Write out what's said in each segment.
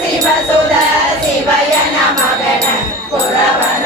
ಶಿವ ಸುಧ ಶಿವಯನ ಮಗನ ಪುರವನ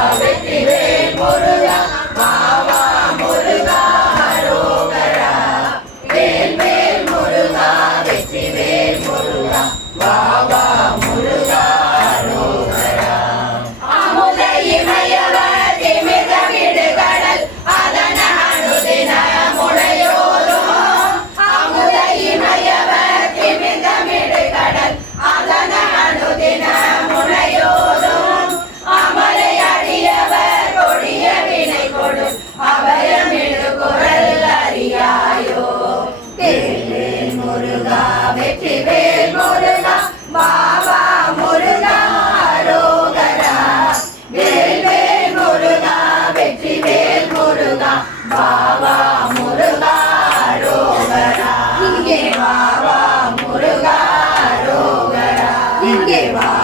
முருகா